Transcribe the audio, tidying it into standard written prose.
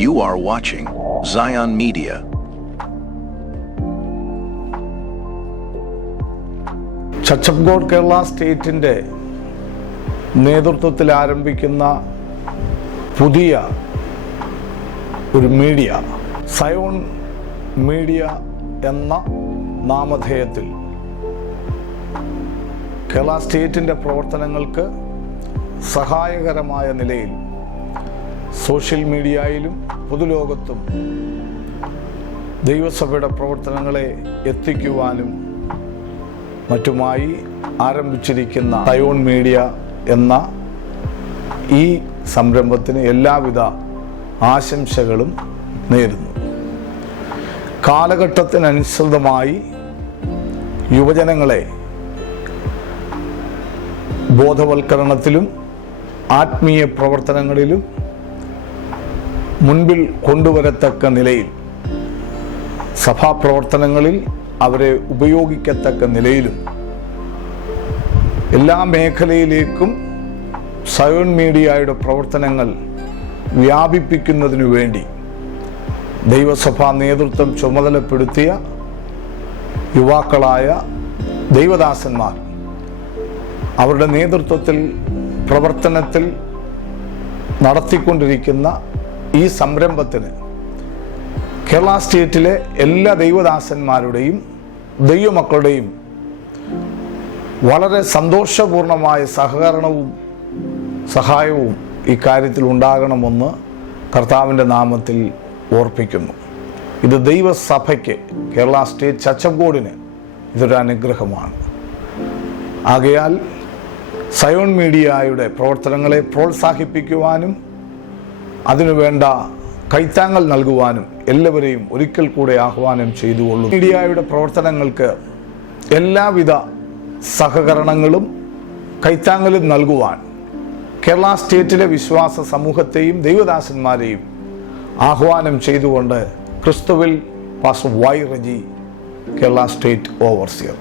You are watching Zion Media. Church of God Kerala സ്റ്റേറ്റിൻ്റെ നേതൃത്വത്തിൽ ആരംഭിക്കുന്ന പുതിയ ഒരു മീഡിയ, സയോൺ മീഡിയ എന്ന നാമധേയത്തിൽ കേരള സ്റ്റേറ്റിൻ്റെ പ്രവർത്തനങ്ങൾക്ക് സഹായകരമായ നിലയിൽ സോഷ്യൽ മീഡിയയിലും പൊതുലോകത്തും ദൈവസഭയുടെ പ്രവർത്തനങ്ങളെ എത്തിക്കുവാനും മറ്റുമായി ആരംഭിച്ചിരിക്കുന്ന സയോൺ മീഡിയ എന്ന ഈ സംരംഭത്തിന് എല്ലാവിധ ആശംസകളും നേരുന്നു. കാലഘട്ടത്തിനനുസൃതമായി യുവജനങ്ങളെ ബോധവൽക്കരണത്തിലും ആത്മീയ പ്രവർത്തനങ്ങളിലും മുൻപിൽ കൊണ്ടുവരത്തക്ക നിലയിൽ, സഭാപ്രവർത്തനങ്ങളിൽ അവരെ ഉപയോഗിക്കത്തക്ക നിലയിലും എല്ലാ മേഖലയിലേക്കും സയോൺ മീഡിയയുടെ പ്രവർത്തനങ്ങൾ വ്യാപിപ്പിക്കുന്നതിനു വേണ്ടി ദൈവസഭാ നേതൃത്വം ചുമതലപ്പെടുത്തിയ യുവാക്കളായ ദൈവദാസന്മാർ അവരുടെ നേതൃത്വത്തിൽ പ്രവർത്തനത്തിൽ നടത്തിക്കൊണ്ടിരിക്കുന്ന ഈ സംരംഭത്തിന് കേരള സ്റ്റേറ്റിലെ എല്ലാ ദൈവദാസന്മാരുടെയും ദൈവമക്കളുടെയും വളരെ സന്തോഷപൂർണമായ സഹകരണവും സഹായവും ഇക്കാര്യത്തിൽ ഉണ്ടാകണമെന്ന് കർത്താവിൻ്റെ നാമത്തിൽ ഓർപ്പിക്കുന്നു. ഇത് ദൈവസഭയ്ക്ക്, കേരള സ്റ്റേറ്റ് ചർച്ച് ഓഫ് ഗോഡിന് ഇതൊരു അനുഗ്രഹമാണ്. ആകയാൽ സയോൺ മീഡിയയുടെ പ്രവർത്തനങ്ങളെ പ്രോത്സാഹിപ്പിക്കുവാനും അതിനുവേണ്ട കൈത്താങ്ങൽ നൽകുവാനും എല്ലാവരെയും ഒരിക്കൽ കൂടെ ആഹ്വാനം ചെയ്തുകൊള്ളുന്നു. മീഡിയയുടെ പ്രവർത്തനങ്ങൾക്ക് എല്ലാവിധ സഹകരണങ്ങളും കൈത്താങ്ങലും നൽകുവാൻ കേരള സ്റ്റേറ്റിലെ വിശ്വാസ സമൂഹത്തെയും ദൈവദാസന്മാരെയും ആഹ്വാനം ചെയ്തുകൊണ്ട് ക്രിസ്തുവിൽ pastor Y Reji, Kerala state overseer.